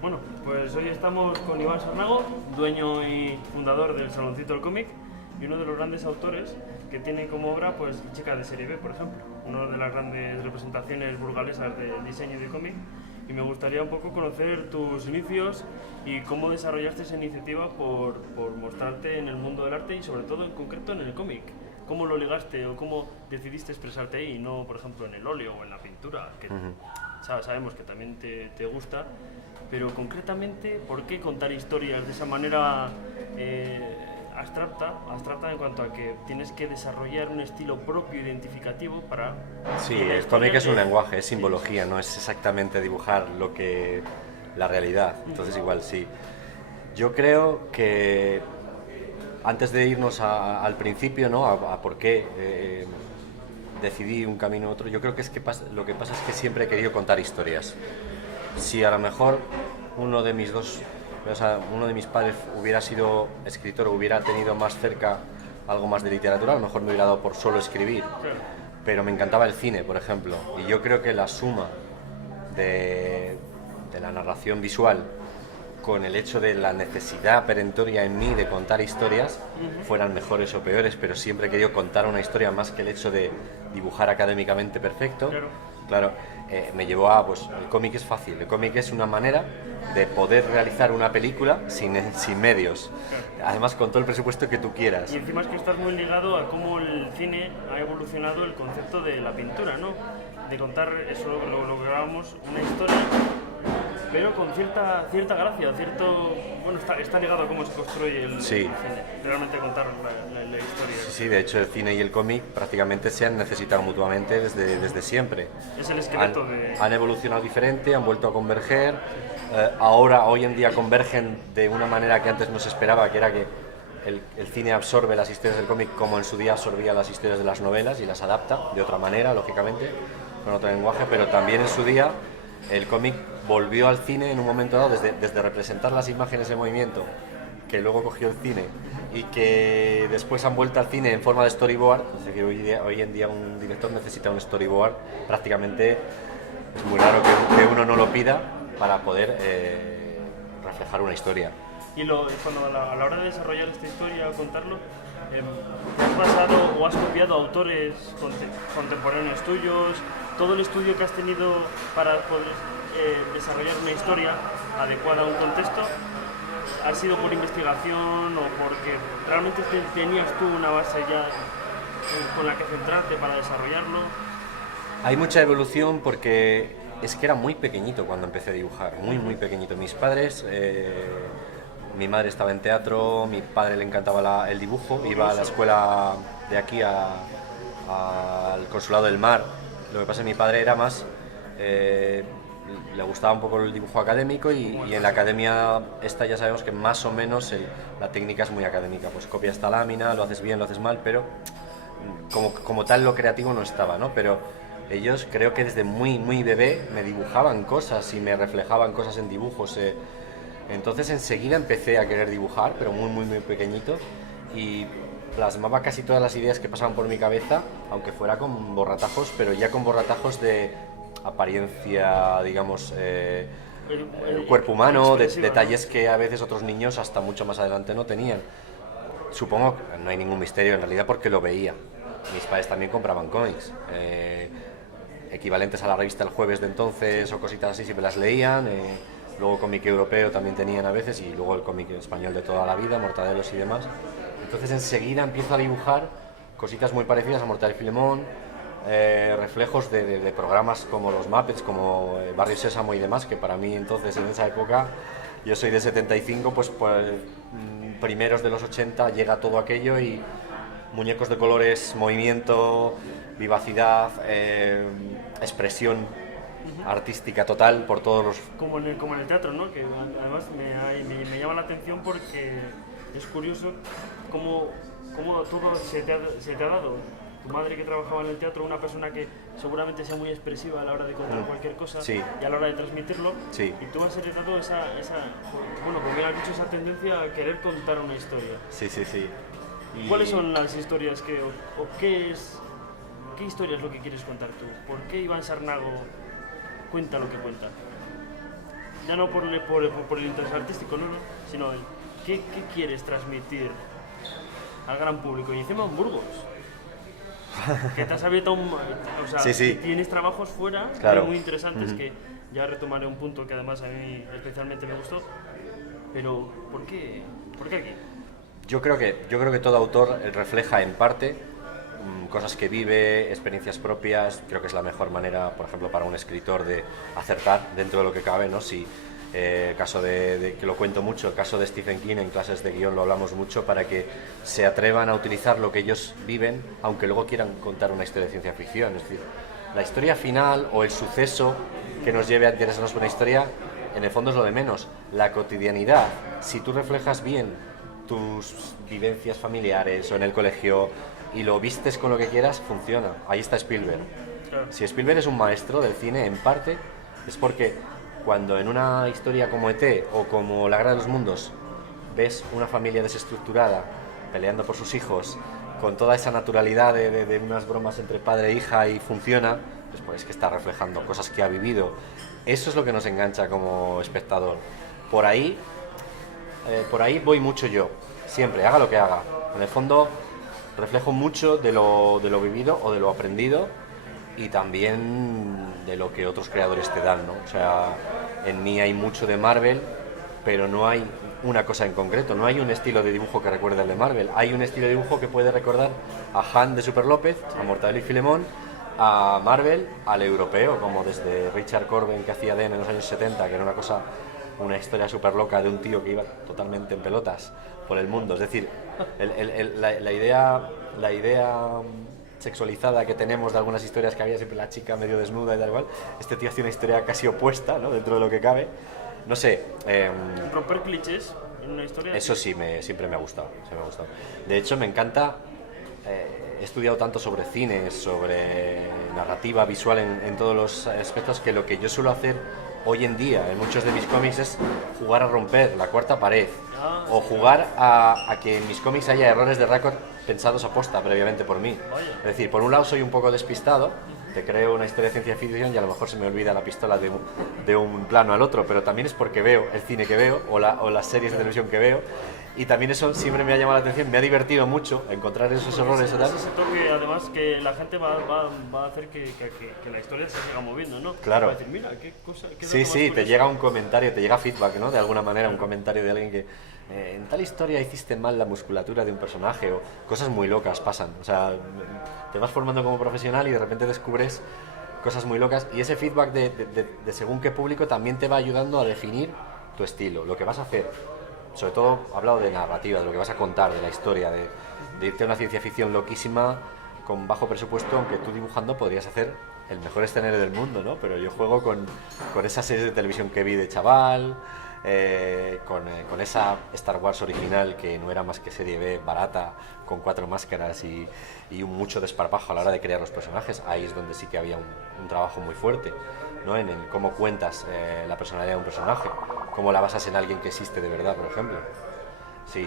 Bueno, pues hoy estamos con Iván Sarnago, dueño y fundador del Saloncito del Cómic y uno de los grandes autores que tiene como obra pues Chica de Serie B, por ejemplo, una de las grandes representaciones burgalesas del diseño de cómic. Y me gustaría un poco conocer tus inicios y cómo desarrollaste esa iniciativa por mostrarte en el mundo del arte y sobre todo en concreto en el cómic. ¿Cómo lo ligaste o cómo decidiste expresarte ahí y no, por ejemplo, en el óleo o en la pintura? Que sabemos que también te gusta, pero concretamente, ¿por qué contar historias de esa manera abstracta en cuanto a que tienes que desarrollar un estilo propio identificativo para... Sí, el cómic es un lenguaje, es simbología, no es exactamente dibujar la realidad, entonces igual sí. Yo creo que antes de irnos al principio, ¿no? a por qué decidí un camino u otro, yo creo que lo que pasa es que siempre he querido contar historias. Si a lo mejor uno de mis padres hubiera sido escritor o hubiera tenido más cerca algo más de literatura, a lo mejor me hubiera dado por solo escribir. Pero me encantaba el cine, por ejemplo, y yo creo que la suma de la narración visual con el hecho de la necesidad perentoria en mí de contar historias, fueran mejores o peores, pero siempre he querido contar una historia más que el hecho de dibujar académicamente perfecto. Claro, me llevó a, pues, el cómic es fácil, el cómic es una manera de poder realizar una película sin medios, además con todo el presupuesto que tú quieras. Y encima es que estás muy ligado a cómo el cine ha evolucionado el concepto de la pintura, ¿no? De contar eso, lo que hablábamos, una historia, pero con cierta gracia, bueno, está ligado a cómo se construye el cine, realmente contar la historia. Sí, de hecho el cine y el cómic prácticamente se han necesitado mutuamente desde siempre. Es el esqueleto han evolucionado diferente, han vuelto a converger, hoy en día convergen de una manera que antes no se esperaba, que era que el cine absorbe las historias del cómic como en su día absorbía las historias de las novelas y las adapta de otra manera, lógicamente, con otro lenguaje, pero también en su día el cómic volvió al cine en un momento dado, desde representar las imágenes en movimiento, que luego cogió el cine, y que después han vuelto al cine en forma de storyboard. Es decir, hoy en día un director necesita un storyboard, prácticamente es muy raro que uno no lo pida para poder reflejar una historia. Y cuando a la hora de desarrollar esta historia o contarlo, ¿te has basado o has copiado autores contemporáneos tuyos? Todo el estudio que has tenido para poder desarrollar una historia adecuada a un contexto, ¿ha sido por investigación o porque realmente tenías tú una base ya con la que centrarte para desarrollarlo? Hay mucha evolución porque es que era muy pequeñito cuando empecé a dibujar, muy pequeñito. Mis padres, mi madre estaba en teatro, mi padre le encantaba el dibujo, iba a la escuela de aquí al Consulado del Mar. Lo que pasa es que mi padre era más, le gustaba un poco el dibujo académico y en la academia esta ya sabemos que más o menos la técnica es muy académica, pues copias esta lámina, lo haces bien, lo haces mal, pero como tal lo creativo no estaba, ¿no? Pero ellos creo que desde muy bebé me dibujaban cosas y me reflejaban cosas en dibujos, entonces enseguida empecé a querer dibujar, pero muy pequeñito, y plasmaba casi todas las ideas que pasaban por mi cabeza, aunque fuera con borratajos, pero ya con borratajos de apariencia, digamos, el cuerpo humano, detalles que a veces otros niños hasta mucho más adelante no tenían. Supongo que no hay ningún misterio en realidad porque lo veía. Mis padres también compraban cómics, equivalentes a la revista El Jueves de entonces o cositas así, siempre las leían. Luego cómic europeo también tenían a veces, y luego el cómic español de toda la vida, Mortadelos y demás. Entonces enseguida empiezo a dibujar cositas muy parecidas a Mortadelo y Filemón, reflejos de programas como los Muppets, como Barrio Sésamo y demás, que para mí entonces en esa época, yo soy de 75, pues primeros de los 80 llega todo aquello y muñecos de colores, movimiento, vivacidad, expresión artística total por todos los... Como en el teatro, ¿no? Que además me llama la atención porque es curioso cómo todo se te ha dado. Tu madre que trabajaba en el teatro, una persona que seguramente sea muy expresiva a la hora de contar cualquier cosa y a la hora de transmitirlo, y tú has heredado bueno, como bien has dicho, esa tendencia a querer contar una historia. Sí. Y... ¿Cuáles son las historias qué historia es lo que quieres contar tú? ¿Por qué Iván Sarnago cuenta lo que cuenta? ya no por el interés artístico, no, sino el qué quieres transmitir al gran público. Y encima en Burgos, que te has abierto o sea, Sí. tienes trabajos fuera, Claro. muy interesantes, que ya retomaré un punto que además a mí especialmente me gustó. Pero, ¿por qué aquí? Yo creo que todo autor refleja en parte cosas que vive, experiencias propias. Creo que es la mejor manera, por ejemplo, para un escritor de acertar dentro de lo que cabe, ¿no? Si caso de que lo cuento mucho, el caso de Stephen King, en clases de guión lo hablamos mucho, para que se atrevan a utilizar lo que ellos viven, aunque luego quieran contar una historia de ciencia ficción. Es decir, la historia final o el suceso que nos lleve a interesarnos por una historia, en el fondo es lo de menos. La cotidianidad, si tú reflejas bien tus vivencias familiares o en el colegio y lo vistes con lo que quieras, funciona. Ahí está Spielberg. Claro. Si Spielberg es un maestro del cine, en parte, es porque cuando en una historia como ET o como La Guerra de los Mundos ves una familia desestructurada peleando por sus hijos con toda esa naturalidad de unas bromas entre padre e hija y funciona, pues es que está reflejando cosas que ha vivido. Eso es lo que nos engancha como espectador. Por ahí voy mucho yo, siempre, haga lo que haga. En el fondo reflejo mucho de lo vivido o de lo aprendido, y también de lo que otros creadores te dan, ¿no? O sea, en mí hay mucho de Marvel, pero no hay una cosa en concreto, no hay un estilo de dibujo que recuerde al de Marvel. Hay un estilo de dibujo que puede recordar a Han de Super López, a Mortadelo y Filemón, a Marvel, al europeo, como desde Richard Corben, que hacía Den en los años 70, que era una historia súper loca de un tío que iba totalmente en pelotas por el mundo. Es decir, la idea sexualizada que tenemos de algunas historias, que había siempre la chica medio desnuda y tal igual, este tío hacía una historia casi opuesta, ¿no? Dentro de lo que cabe. No sé. Romper clichés en una historia. Eso sí, siempre me ha gustado. De hecho, me encanta. He estudiado tanto sobre cine, sobre narrativa visual en todos los aspectos, que lo que yo suelo hacer hoy en día en muchos de mis cómics es jugar a romper la cuarta pared, o jugar a que en mis cómics haya errores de récord pensados a posta previamente por mí. Es decir, por un lado soy un poco despistado, te creo una historia de ciencia ficción y a lo mejor se me olvida la pistola de un plano al otro, pero también es porque veo el cine que veo o las series de televisión que veo, y también eso siempre me ha llamado la atención, me ha divertido mucho encontrar esos errores y tal. Ese toque, además, que la gente va a hacer que la historia se siga moviendo, ¿no? Claro. Va a decir, mira, qué cosa... Qué Sí, dato más te curioso. llega un comentario, te llega feedback, ¿no? De alguna manera, un comentario de alguien que en tal historia hiciste mal la musculatura de un personaje, o cosas muy locas pasan. O sea, te vas formando como profesional y de repente descubres cosas muy locas, y ese feedback de según qué público también te va ayudando a definir tu estilo, lo que vas a hacer. Sobre todo, he hablado de narrativa, de lo que vas a contar, de la historia, de irte a una ciencia ficción loquísima con bajo presupuesto, aunque tú dibujando podrías hacer el mejor escenario del mundo, ¿no? Pero yo juego con esas series de televisión que vi de chaval, con esa Star Wars original, que no era más que serie B barata, con 4 máscaras y mucho desparpajo a la hora de crear los personajes. Ahí es donde sí que había un trabajo muy fuerte, ¿no? En cómo cuentas la personalidad de un personaje, cómo la basas en alguien que existe de verdad, por ejemplo. Sí,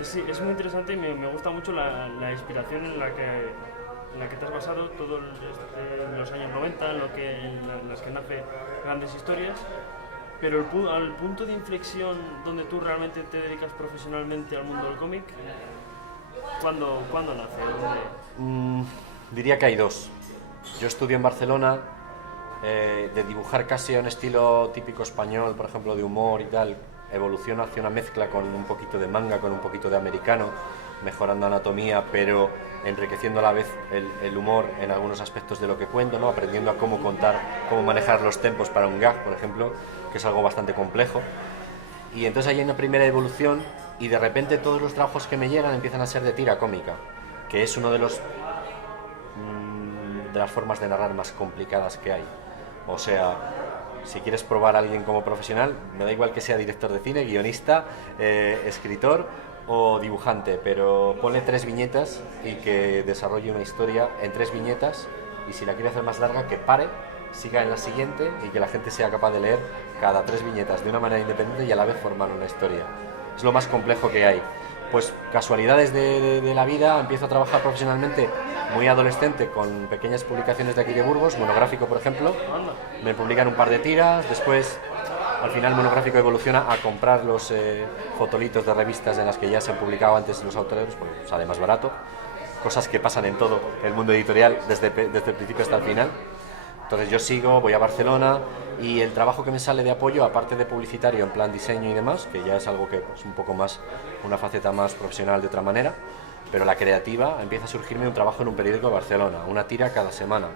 Sí, es muy interesante, y me gusta mucho la inspiración en la que te has basado todos los años 90, en las que nace grandes historias. Pero al punto de inflexión donde tú realmente te dedicas profesionalmente al mundo del cómic, ¿cuándo nace? ¿Dónde? Diría que hay dos. Yo estudio en Barcelona, de dibujar casi a un estilo típico español, por ejemplo, de humor y tal, evoluciona hacia una mezcla con un poquito de manga, con un poquito de americano, mejorando anatomía, pero enriqueciendo a la vez el humor en algunos aspectos de lo que cuento, ¿no? Aprendiendo a cómo contar, cómo manejar los tempos para un gag, por ejemplo, que es algo bastante complejo. Y entonces hay una primera evolución, y de repente todos los trabajos que me llegan empiezan a ser de tira cómica, que es uno de las formas de narrar más complicadas que hay. O sea, si quieres probar a alguien como profesional, me da igual que sea director de cine, guionista, escritor o dibujante, pero ponle 3 viñetas y que desarrolle una historia en 3 viñetas, y si la quiere hacer más larga, que pare, siga en la siguiente, y que la gente sea capaz de leer cada 3 viñetas de una manera independiente y a la vez formar una historia. Es lo más complejo que hay. Pues casualidades de la vida, empiezo a trabajar profesionalmente muy adolescente con pequeñas publicaciones de aquí de Burgos, Monográfico, por ejemplo. Me publican un par de tiras, después al final Monográfico evoluciona a comprar los fotolitos de revistas en las que ya se han publicado antes los autores, porque sale más barato. Cosas que pasan en todo el mundo editorial desde el principio hasta el final. Entonces yo sigo, voy a Barcelona y el trabajo que me sale de apoyo, aparte de publicitario en plan diseño y demás, que ya es algo que es un poco más, una faceta más profesional de otra manera, pero la creativa empieza a surgirme un trabajo en un periódico de Barcelona, una tira cada semana.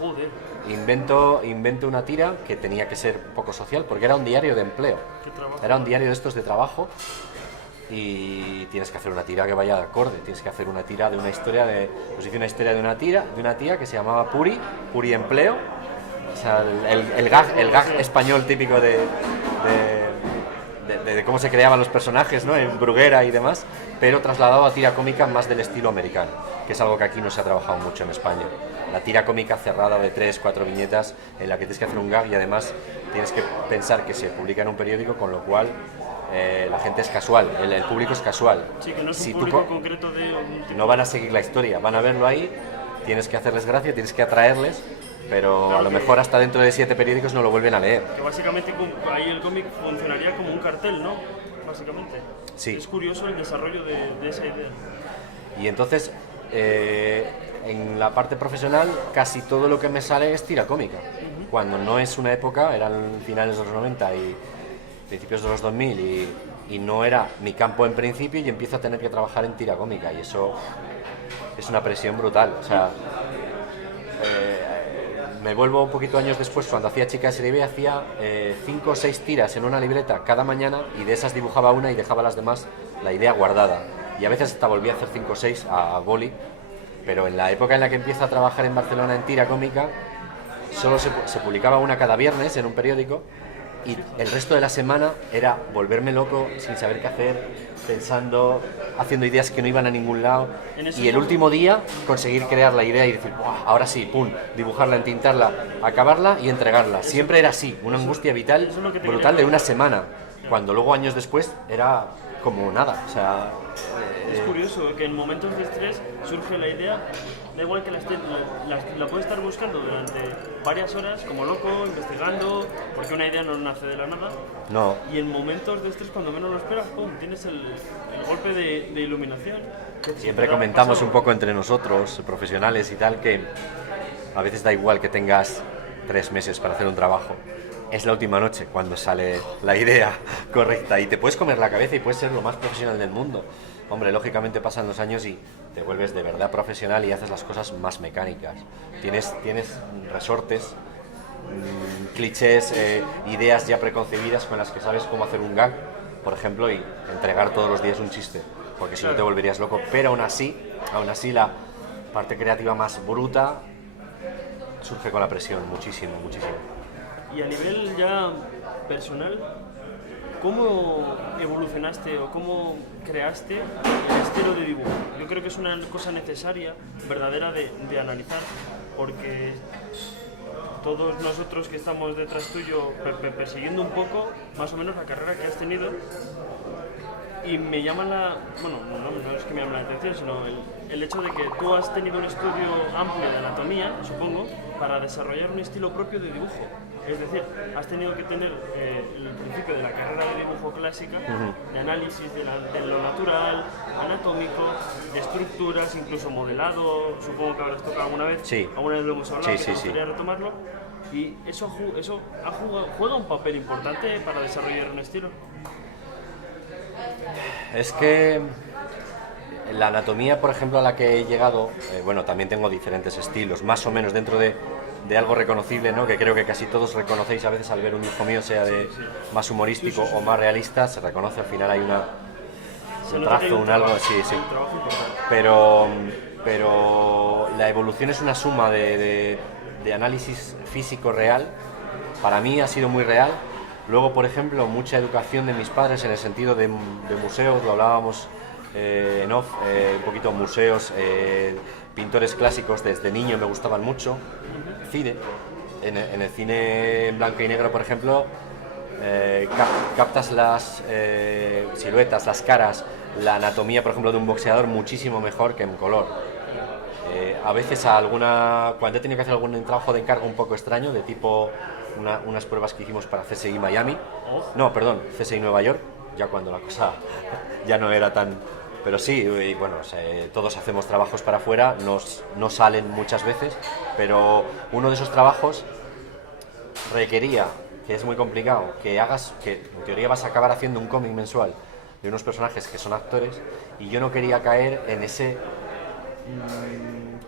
Joder. Invento una tira que tenía que ser un poco social, porque era un diario de empleo. Qué trabajo. Era un diario de estos de trabajo y tienes que hacer una tira que vaya de acorde, tienes que hacer una tira de una historia pues hice una historia de una tía que se llamaba Puri Empleo, o sea, el gag español típico de cómo se creaban los personajes, ¿no? En Bruguera y demás, pero trasladado a tira cómica más del estilo americano, que es algo que aquí no se ha trabajado mucho en España. La tira cómica cerrada de 3-4 viñetas en la que tienes que hacer un gag y además tienes que pensar que se publica en un periódico, con lo cual la gente es casual, el público es casual. Sí, que no es un Si público concreto de un tipo. no van a seguir la historia, van a verlo ahí, tienes que hacerles gracia, tienes que atraerles, pero Claro, a lo que- mejor hasta dentro de 7 periódicos no lo vuelven a leer. Que básicamente ahí el cómic funcionaría como un cartel, ¿no? Básicamente. Sí. Es curioso el desarrollo de esa idea. Y entonces, en la parte profesional, casi todo lo que me sale es tira cómica. Cuando no es una época, eran finales de los 90 y principios de los 2000 y no era mi campo en principio, y empiezo a tener que trabajar en tira cómica y eso es una presión brutal. O sea, me vuelvo un poquito años después, cuando hacía Chica de Serie B, hacía 5 o 6 tiras en una libreta cada mañana y de esas dibujaba una y dejaba las demás, la idea guardada. Y a veces hasta volví a hacer 5 o 6 a boli, pero en la época en la que empiezo a trabajar en Barcelona en tira cómica, solo se publicaba una cada viernes en un periódico y el resto de la semana era volverme loco sin saber qué hacer, pensando, haciendo ideas que no iban a ningún lado, En ese y el momento- último día conseguir crear la idea y decir, "Buah, ahora sí, pum, dibujarla, entintarla, acabarla y entregarla". Siempre era así, una angustia vital eso es lo que te brutal quería de una preguntar. semana, cuando luego años después era como nada, o sea... Es curioso que en momentos de estrés surge la idea, da igual que la puedes estar buscando durante varias horas, como loco, investigando, porque una idea no nace de la nada. No, Y en momentos de estrés, cuando menos lo esperas, ¡pum!, tienes el golpe de iluminación. siempre ¿Te ha comentamos pasado? un poco entre nosotros, profesionales y tal, que a veces da igual que tengas 3 meses para hacer un trabajo. Es la última noche cuando sale la idea correcta y te puedes comer la cabeza y puedes ser lo más profesional del mundo. Hombre, lógicamente pasan los años y te vuelves de verdad profesional y haces las cosas más mecánicas. Tienes resortes, clichés, ideas ya preconcebidas con las que sabes cómo hacer un gag, por ejemplo, y entregar todos los días un chiste, porque si no te volverías loco. Pero aún así la parte creativa más bruta surge con la presión, muchísimo. Y a nivel ya personal, ¿cómo evolucionaste o cómo creaste el estilo de dibujo? Yo creo que es una cosa necesaria, verdadera, de analizar, porque todos nosotros que estamos detrás tuyo persiguiendo un poco, más o menos, la carrera que has tenido, y me llama no es que me llame la atención, sino el hecho de que tú has tenido un estudio amplio de anatomía, supongo, para desarrollar un estilo propio de dibujo. Es decir, has tenido que tener el principio de la carrera de dibujo clásica, de análisis de lo natural, anatómico, de estructuras, incluso modelado, supongo que habrás tocado alguna vez, Sí. alguna vez lo hemos hablado, Sí, que sí, sí. me gustaría retomarlo, y eso juega un papel importante para desarrollar un estilo. Es que la anatomía, por ejemplo, a la que he llegado, bueno, también tengo diferentes estilos, más o menos dentro de algo reconocible, ¿no? Que creo que casi todos reconocéis a veces al ver un dibujo mío, sea de más humorístico o más realista, se reconoce, al final hay un nota que hay trazo, un algo, sí. un trabajo importante. Pero la evolución es una suma de análisis físico real. Para mí ha sido muy real. Luego, por ejemplo, mucha educación de mis padres en el sentido de museos, lo hablábamos en off, un poquito museos, pintores clásicos, desde niño me gustaban mucho. Cine, en el cine en blanco y negro, por ejemplo, captas las siluetas, las caras, la anatomía, por ejemplo, de un boxeador muchísimo mejor que en color. A veces cuando he tenido que hacer algún trabajo de encargo un poco extraño, de tipo unas pruebas que hicimos para CSI Miami, Oh. no, perdón, CSI Nueva York, ya cuando la cosa ya no era tan... Pero sí, y bueno, o sea, todos hacemos trabajos para afuera, no salen muchas veces, pero uno de esos trabajos requería, que es muy complicado, que en teoría vas a acabar haciendo un cómic mensual de unos personajes que son actores, y yo no quería caer en ese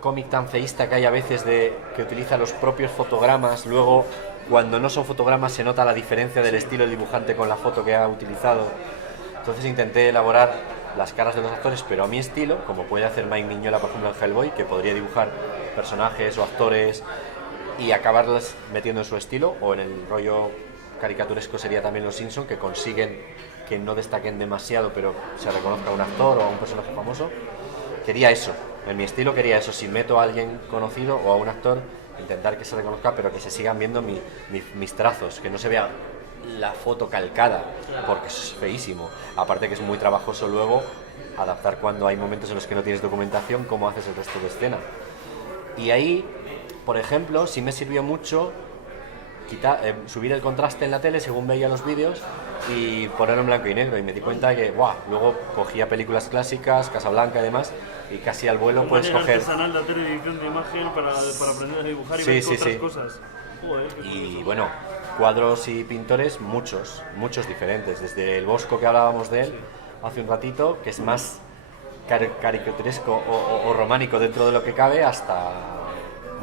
cómic tan feísta que hay a veces que utiliza los propios fotogramas, luego cuando no son fotogramas se nota la diferencia del estilo del dibujante con la foto que ha utilizado. Entonces intenté elaborar las caras de los actores, pero a mi estilo, como puede hacer Mike Mignola, por ejemplo, en Hellboy, que podría dibujar personajes o actores y acabarlos metiendo en su estilo, o en el rollo caricaturesco sería también los Simpson, que consiguen que no destaquen demasiado, pero se reconozca a un actor o a un personaje famoso. Quería eso, en mi estilo quería eso, si meto a alguien conocido o a un actor, intentar que se reconozca, pero que se sigan viendo mis trazos, que no se vea la foto calcada, porque es feísimo. Aparte que es muy trabajoso luego adaptar cuando hay momentos en los que no tienes documentación, cómo haces el resto de escena. Y ahí, por ejemplo, sí me sirvió mucho subir el contraste en la tele según veía los vídeos y ponerlo en blanco y negro, y me di cuenta que luego cogía películas clásicas, Casablanca y demás, y casi al vuelo puedes coger... artesanal de hacer edición de imagen para aprender a dibujar y Sí, ver sí, otras sí. cosas. Joder, qué Y curioso. bueno, cuadros y pintores muchos diferentes, desde el Bosco que hablábamos de él hace un ratito, que es más caricaturesco o románico dentro de lo que cabe, hasta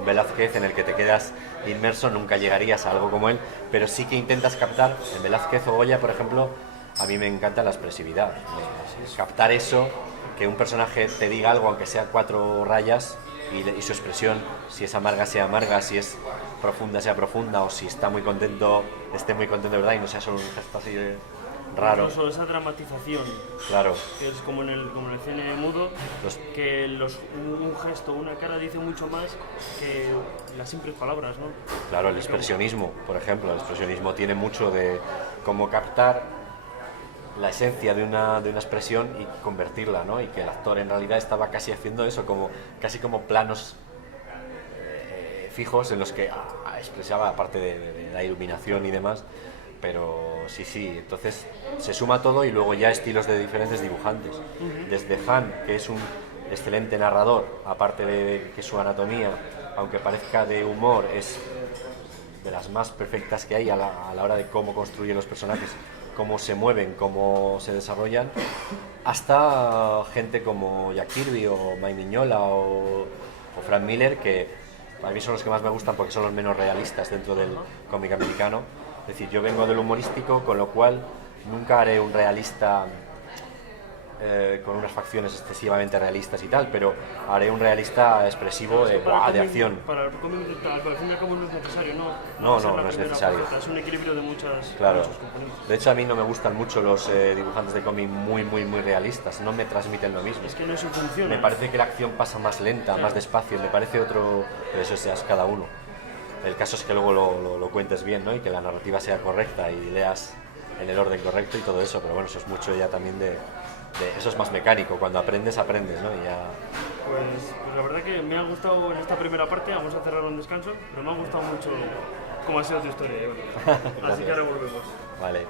Velázquez, en el que te quedas inmerso, nunca llegarías a algo como él, pero sí que intentas captar, en Velázquez o Goya, por ejemplo, a mí me encanta la expresividad, captar eso, que un personaje te diga algo, aunque sea 4 rayas, y su expresión, si es amarga, sea amarga, si es profunda, sea profunda, o si está muy contento, esté muy contento de verdad y no sea solo un gesto así raro. Incluso esa dramatización, Claro, que es como en el cine mudo, que un gesto, una cara dice mucho más que las simples palabras, ¿no? claro, el expresionismo, por ejemplo, el expresionismo tiene mucho de cómo captar la esencia de una expresión y convertirla, ¿no? Y que el actor en realidad estaba casi haciendo eso, casi como planos fijos en los que expresaba, aparte de la iluminación y demás, pero sí, entonces se suma todo y luego ya estilos de diferentes dibujantes, desde Han, que es un excelente narrador, aparte de que su anatomía, aunque parezca de humor, es de las más perfectas que hay a la hora de cómo construye los personajes, cómo se mueven, cómo se desarrollan, hasta gente como Jack Kirby o Mike Mignola o Frank Miller, que a mí son los que más me gustan porque son los menos realistas dentro del cómic americano. Es decir, yo vengo del humorístico, con lo cual nunca haré un realista con unas facciones excesivamente realistas y tal, pero haré un realista expresivo de acción. Para el cómic, al fin y al cabo no es necesario, ¿no? No, ser la no es primera necesario. faceta, es un equilibrio de muchos componentes. De hecho, a mí no me gustan mucho los dibujantes de cómic muy realistas, no me transmiten lo mismo. Es que no es su función. Me parece que la acción pasa más lenta, más despacio, me parece otro... Pero eso es cada uno. El caso es que luego lo cuentes bien, ¿no? Y que la narrativa sea correcta y leas en el orden correcto y todo eso, pero bueno, eso es mucho ya también eso es más mecánico, cuando aprendes, ¿no? Y ya... Pues la verdad que me ha gustado en esta primera parte, vamos a cerrar un descanso, pero me ha gustado mucho cómo ha sido tu historia, Iván. Así que ahora volvemos. Vale.